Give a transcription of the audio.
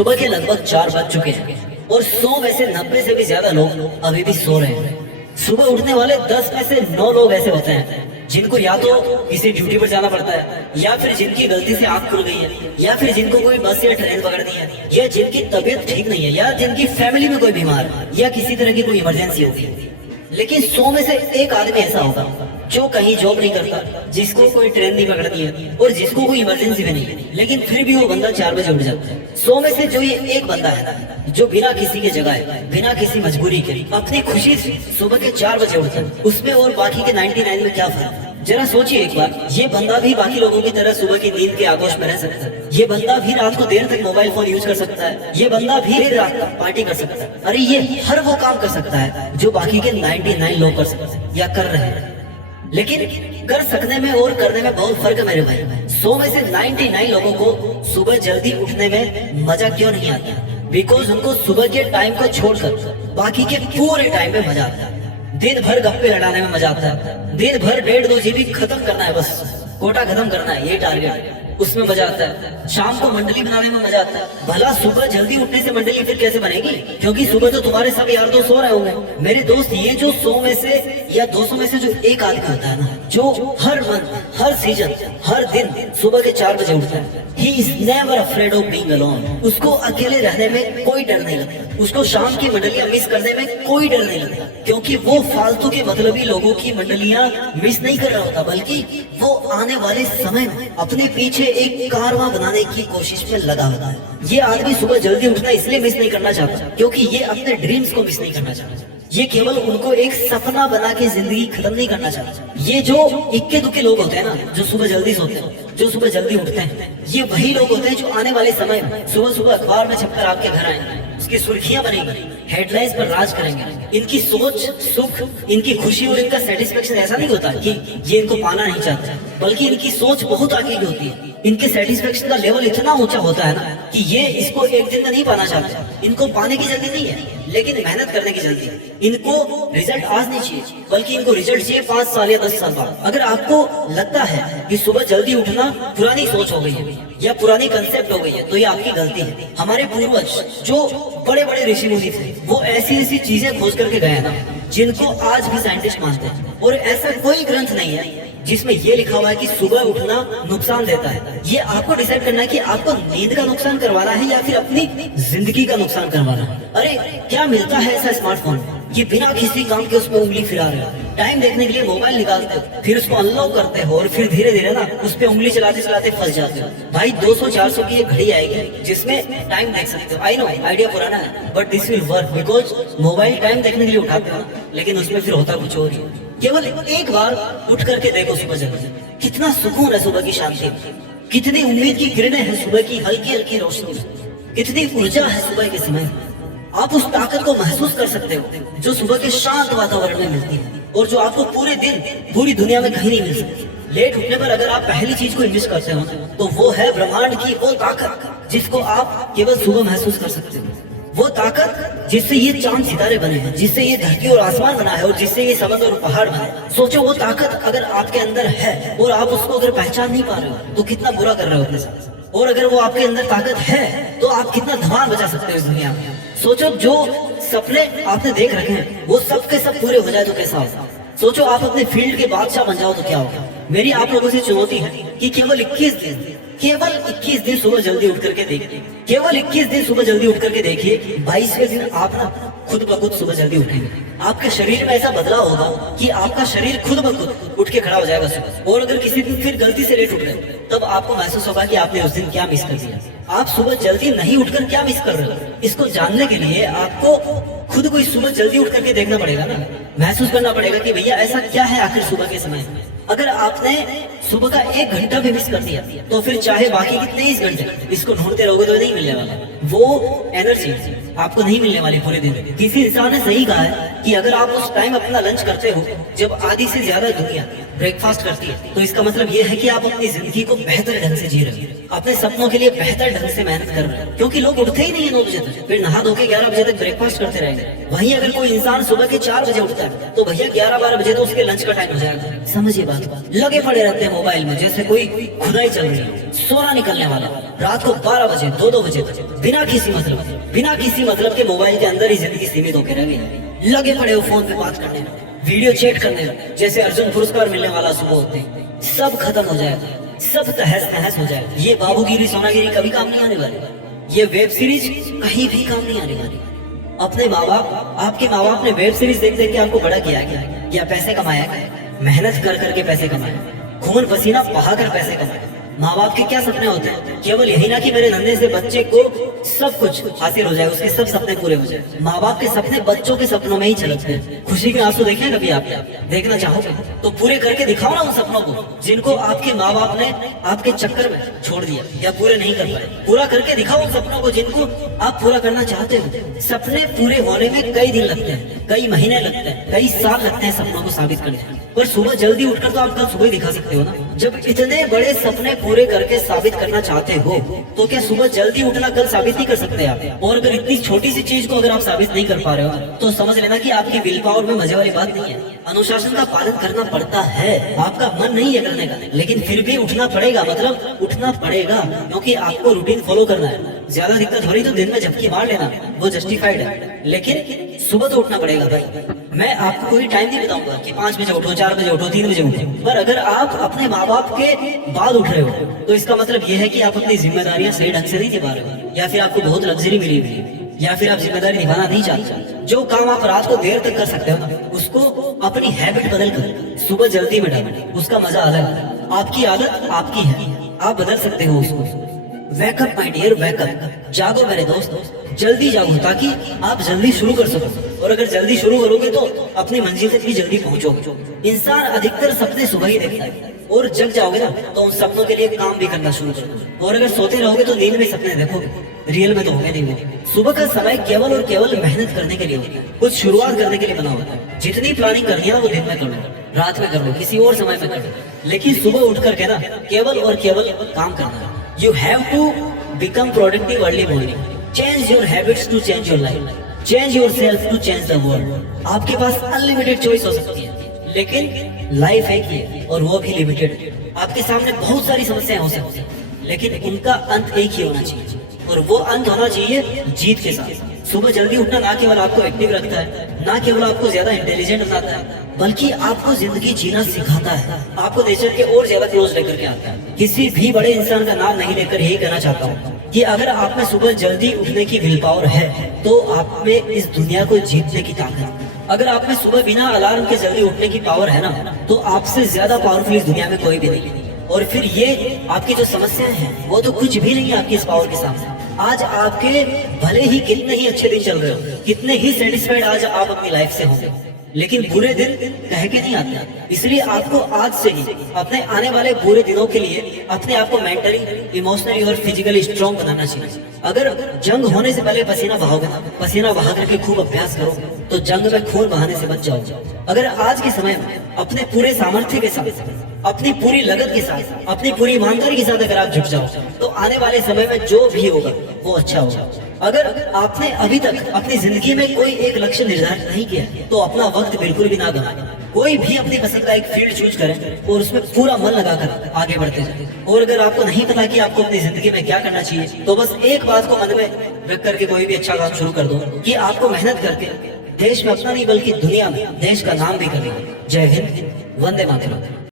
सुबह के लगभग 4 बज चुके हैं और 100 में से 90 से भी ज्यादा लोग अभी भी सो रहे हैं। सुबह उठने वाले 10 में से 9 लोग ऐसे होते हैं जिनको या तो किसी ड्यूटी पर जाना पड़ता है, या फिर जिनकी गलती से आंख खुल गई है, या फिर जिनको कोई बस या ट्रेन पकड़नी है, या जिनकी तबीयत ठीक नहीं है, या जिनकी फैमिली में कोई बीमार है, या किसी तरह की कोई इमरजेंसी होगी। लेकिन 100 में से एक आदमी ऐसा होगा जो कहीं जॉब नहीं करता, जिसको कोई ट्रेन नहीं पकड़ती है और जिसको कोई इमरजेंसी भी नहीं है, लेकिन फिर भी वो बंदा 4 बजे उठ जाता है। 100 में से जो ये एक बंदा है ना, जो बिना किसी के जगह, बिना किसी मजबूरी के अपनी खुशी से सुबह के 4 बजे उठता है, उसमें और बाकी के 99 में क्या फर्क? जरा सोचिए एक बार, ये बंदा भी बाकी लोगों की तरह सुबह की नींद के आगोश में रह सकता है, ये बंदा भी रात को देर तक मोबाइल फोन यूज कर सकता है, ये बंदा भी देर रात तक पार्टी कर सकता है। अरे ये हर वो काम कर सकता है जो बाकी के 99 लोग कर सकते हैं या कर रहे हैं। लेकिन कर सकने में और करने में बहुत फर्क है मेरे भाई। 100 में से 99 लोगों को सुबह जल्दी उठने में मजा क्यों नहीं आता? बिकॉज उनको सुबह के टाइम को छोड़कर बाकी के पूरे टाइम में मजा आता है। दिन भर गप्पे लड़ाने में मजा आता है, दिन भर 1.5-2 जीबी खत्म करना है, बस कोटा खत्म करना है, ये टारगेट, उसमें मजा आता है। शाम को मंडली बनाने में मजा आता है। भला सुबह जल्दी उठने से मंडली फिर कैसे बनेगी? क्योंकि सुबह तो तुम्हारे सब यार दोस्त सो रहे होंगे। मेरे दोस्त, ये जो 100 में से या 200 में से जो एक आदमी होता है ना, जो हर मंथ, हर सीजन, हर दिन सुबह के 4 बजे उठता है, he is never afraid of being alone। उसको अकेले रहने में कोई डर नहीं लगता, उसको शाम की मंडलियां मिस करने में कोई डर नहीं लगता, क्योंकि वो फालतू के मतलबी लोगों की मंडलियां मिस नहीं कर रहा होता, बल्कि वो आने वाले समय में अपने पीछे एक कारवां बनाने की कोशिश में लगा होता है। ये आदमी सुबह जल्दी उठना इसलिए मिस नहीं करना चाहता क्योंकि ये अपने ड्रीम्स को मिस नहीं करना चाहता। ये केवल उनको एक सपना बना के जिंदगी खत्म नहीं करना चाहता। ये जो इक्के दुक्के लोग होते हैं ना, जो सुबह जल्दी सोते हैं, जो सुबह जल्दी उठते हैं, ये वही लोग होते हैं जो आने वाले समय में सुबह सुबह अखबार में छपकर आपके घर आएंगे, उसकी सुर्खियां बनेंगी, हेडलाइंस पर राज करेंगे। इनकी सोच, सुख, इनकी खुशी और इनका सेटिस्फेक्शन ऐसा नहीं होता कि ये इनको पाना नहीं चाहता, बल्कि इनकी सोच बहुत आगे की होती है। इनके सेटिस्फेक्शन का लेवल इतना ऊंचा होता है ना कि ये इसको एक दिन में नहीं पाना चाहता। इनको पाने की जल्दी नहीं है, लेकिन मेहनत करने की जल्दी है। इनको रिजल्ट आज नहीं चाहिए, बल्कि इनको रिजल्ट चाहिए 5 साल या 10 साल बाद। अगर आपको लगता है कि सुबह जल्दी उठना पुरानी सोच हो गई है या पुरानी कंसेप्ट हो गई है, तो ये आपकी गलती है। हमारे पूर्वज जो बड़े बड़े ऋषि मुनि थे, वो ऐसी ऐसी चीजें खोज करके गए ना, जिनको आज भी साइंटिस्ट मानते हैं। और ऐसा कोई ग्रंथ नहीं है जिसमें ये लिखा हुआ है कि सुबह उठना नुकसान देता है। ये आपको डिसाइड करना है कि आपको नींद का नुकसान करवाना है या फिर अपनी जिंदगी का नुकसान करवाना है। अरे क्या मिलता है ऐसा स्मार्टफोन, ये बिना किसी काम के उसमें उंगली फिरा रहे हो, टाइम देखने के लिए मोबाइल निकालते हो, फिर उसको अनलॉक करते हो और फिर धीरे धीरे ना उस पे उंगली चलाते चलाते फंस जाते हो। भाई 200-400 की एक घड़ी आएगी जिसमें टाइम देख सकते हो। आई नो आइडिया पुराना है, but this will work because mobile time देखने के लिए उठाते हो, लेकिन उसमें फिर होता कुछ और ही। केवल एक बार उठ करके देखो सुबह जल्दी, कितना सुकून है सुबह की शांति, कितनी उम्मीद की किरणें हैं सुबह की हल्की हल्की रोशनी, कितनी ऊर्जा है सुबह के समय। आप उस ताकत को महसूस कर सकते हो जो सुबह के शांत वातावरण में मिलती है और जो आपको पूरे दिन पूरी दुनिया में कहीं नहीं मिल सकती। लेट उठने पर अगर आप पहली चीज को मिस करते हो तो वो है ब्रह्मांड की वो ताकत जिसको आप केवल सुबह महसूस कर सकते हो। वो ताकत जिससे ये चांद सितारे बने हैं, जिससे ये धरती और आसमान बना है और जिससे ये समुद्र और पहाड़ बने। सोचो वो ताकत अगर आपके अंदर है और आप उसको अगर पहचान नहीं पा रहे हो तो कितना बुरा कर रहे हो अपने साथ। और अगर वो आपके अंदर ताकत है तो आप कितना धमाल बचा सकते हो इस दुनिया में। सोचो जो सपने आपने देख रखे हैं वो सब के सब पूरे हो जाए तो कैसा होगा। सोचो आप अपने फील्ड के बादशाह बन जाओ तो क्या होगा। मेरी आप लोगों से चुनौती है कि केवल 21 दिन सुबह जल्दी उठ करके देखिए, केवल 21 दिन सुबह जल्दी उठ करके देखिए। 22वें दिन आप ना खुद ब खुद सुबह जल्दी उठेंगे। आपके शरीर में ऐसा बदलाव होगा कि आपका शरीर खुद ब खुद उठ के खड़ा हो जाएगा सुबह। और अगर किसी दिन फिर गलती से लेट उठ गए तब आपको महसूस होगा कि आपने उस दिन क्या मिस कर दिया। आप सुबह जल्दी नहीं उठकर क्या मिस कर रहे हो, इसको जानने के लिए आपको खुद को इस सुबह जल्दी उठ करके देखना पड़ेगा ना, महसूस करना पड़ेगा कि भैया ऐसा क्या है आखिर सुबह के समय। अगर आपने सुबह का 1 घंटा भी मिस कर दिया तो फिर चाहे बाकी के 23 घंटे इसको ढूंढते रहोगे तो नहीं मिलने वाला। वो एनर्जी आपको नहीं मिलने वाली पूरे दिन। किसी इंसान ने सही कहा है कि अगर आप उस टाइम अपना लंच करते हो जब आधी से ज्यादा दुनिया ब्रेकफास्ट करती है, तो इसका मतलब ये है कि आप अपनी जिंदगी को बेहतर ढंग से जी रहे हो, अपने सपनों के लिए बेहतर ढंग से मेहनत कर रहे हो। क्योंकि लोग उठते ही नहीं है 9 बजे तक, फिर नहा धो के 11 बजे तक ब्रेकफास्ट करते रहेंगे। वहीं अगर कोई इंसान सुबह के 4 बजे उठता है तो भैया 11-12 बजे तो उसके लंच का टाइम हो जाएगा। समझिए बात, लगे पड़े रहते हैं मोबाइल में जैसे कोई खुदाई चल रही है। सोना निकलने वाला रात को 12 बजे 2-2 बजे तक बिना किसी मतलब के मोबाइल के अंदर ही जिंदगी सीमित होकर रह गई। लगे पड़े हो फोन पे बात करने में, वीडियो चैट करने में, जैसे अर्जुन पुरस्कार मिलने वाला सुबह होते ही सब खत्म हो जाएगा, सब तहस नहस हो जाएगा। ये बाबूगिरी सोनागिरी कभी काम नहीं आने वाले, ये वेब सीरीज कहीं भी काम नहीं आने वाली। अपने माँ बाप, आपके माँ बाप ने वेब सीरीज देख देख के आपको बड़ा किया क्या, या पैसे कमाया क्या, मेहनत कर करके पैसे कमाए, खून पसीना बहाकर पैसे कमाए। माँ बाप के क्या सपने होते हैं, केवल यही ना कि मेरे नन्हे से बच्चे को सब कुछ हासिल हो जाए, उसके सब सपने पूरे हो जाए। माँ बाप के सपने बच्चों के सपनों में ही झलकते हैं। खुशी के आंसू देखे कभी आप देखना चाहोगे तो पूरे करके दिखाओ ना उन सपनों को जिनको आपके माँ बाप ने आपके चक्कर में छोड़ दिया या पूरे नहीं कर पाए। पूरा करके दिखाओ उन सपनों को जिनको आप पूरा करना चाहते हो। सपने पूरे होने में कई दिन लगते हैं, कई महीने लगते हैं, कई साल लगते हैं सपनों को साबित करने। पर सुबह जल्दी उठकर तो आप कल सुबह ही दिखा सकते हो ना। जब इतने बड़े सपने पूरे करके साबित करना चाहते हो तो क्या सुबह जल्दी उठना कल साबित नहीं कर सकते आप? और अगर इतनी छोटी सी चीज को अगर आप साबित नहीं कर पा रहे हो तो समझ लेना कि आपकी विल पावर में मजे वाली बात नहीं है। अनुशासन का पालन करना पड़ता है, आपका मन नहीं है करने का, लेकिन फिर भी उठना पड़ेगा, मतलब उठना पड़ेगा क्योंकि आपको रूटीन फॉलो करना है। ज्यादा दिक्कत हो रही तो दिन में झपकी मार लेना, वो जस्टिफाइड है, लेकिन सुबह तो उठना पड़ेगा भाई। मैं आपको कोई टाइम नहीं बताऊंगा कि 5 बजे उठो, 4 बजे उठो, 3 बजे उठो, पर अगर आप अपने माँ बाप के बाद उठ रहे हो तो इसका मतलब ये है कि आप अपनी जिम्मेदारियां सही ढंग से नहीं निभा रहे हो, या फिर आपको बहुत लग्जरी मिली हुई है, या फिर आप जिम्मेदारी निभाना नहीं चाहते। जो काम आप रात को देर तक कर सकते हो ना, उसको अपनी हैबिट बदल कर सुबह जल्दी में डालें, उसका मजा अलग है। आपकी आदत आपकी है, आप बदल सकते हो उसको। वेकअप माय डियर वेकअप, जागो मेरे दोस्त, जल्दी जागो ताकि आप जल्दी शुरू कर सको। और अगर जल्दी शुरू करोगे तो अपनी मंजिल तक भी जल्दी पहुंचोगे। इंसान अधिकतर सपने सुबह ही देखता है, और जग जाओगे ना तो उन सपनों के लिए काम भी करना शुरू कर दो। और अगर सोते रहोगे तो नींद में सपने देखोगे, रियल में तो होंगे नहीं वो। सुबह का समय केवल और केवल मेहनत करने के लिए होता है, कुछ शुरुआत करने के लिए बना होता है। जितनी प्लानिंग करनी है वो दिन में कर लो, रात में कर लो, किसी और समय में कर लो, लेकिन सुबह उठ करके ना केवल और केवल काम करना है। You have to become productive early morning. Change your habits to change your life. Change yourself to change the world. आपके पास अनलिमिटेड चॉइस हो सकती है, लेकिन लाइफ एक ही है और वो भी लिमिटेड है। आपके सामने बहुत सारी समस्याएं हो सकती हैं, लेकिन उनका अंत एक ही होना चाहिए, और वो अंत होना चाहिए जीत के साथ। सुबह जल्दी उठना ना केवल आपको एक्टिव रखता है, ना केवल आपको ज्यादा इंटेलिजेंट बनाता है, बल्कि आपको जिंदगी जीना सिखाता है, आपको नेचर के और ज्यादा क्लोज लेकर के आता है। किसी भी बड़े इंसान का नाम नहीं लेकर यही कहना चाहता हूँ कि अगर आप में सुबह जल्दी उठने की विल पावर है तो आप में इस दुनिया को जीतने की ताकत है। अगर आप में सुबह बिना अलार्म के जल्दी उठने की पावर है ना, तो आपसे ज्यादा पावरफुल इस दुनिया में कोई भी नहीं। और फिर ये आपकी जो समस्याएं हैं वो तो कुछ भी नहीं है आपकी इस पावर के सामने। आज आपके भले ही कितने ही अच्छे दिन चल रहे हो, कितने ही सेटिस्फाइड आज आप अपनी लाइफ से होंगे, लेकिन बुरे दिन कह के नहीं आते। इसलिए आपको आज से ही अपने आने वाले बुरे दिनों के लिए अपने आप को मेंटली, इमोशनली और फिजिकली स्ट्रॉन्ग बनाना चाहिए। अगर जंग होने से पहले पसीना बहाओगे ना, पसीना बहा करके खूब अभ्यास करो तो जंग में खून बहाने से बच जाओगे। अगर आज के समय में अपने पूरे सामर्थ्य के साथ, अपनी पूरी लगन के साथ, अपनी पूरी ईमानदारी के साथ अगर आप जुट जाओ तो आने वाले समय में जो भी होगा वो अच्छा होगा। अगर आपने अभी तक अपनी जिंदगी में कोई एक लक्ष्य निर्धारित नहीं किया तो अपना वक्त बिल्कुल भी ना गवाएं। कोई भी अपनी पसंद का एक फील्ड चूज करें और उसमें पूरा मन लगाकर आगे बढ़ते जाए। और अगर आपको नहीं पता कि आपको अपनी जिंदगी में क्या करना चाहिए तो बस एक बात को मन में रख करके कोई भी अच्छा काम शुरू कर दो कि आपको मेहनत करके देश में अपना नहीं बल्कि दुनिया में देश का नाम भी करना। जय हिंद, वंदे मातरम।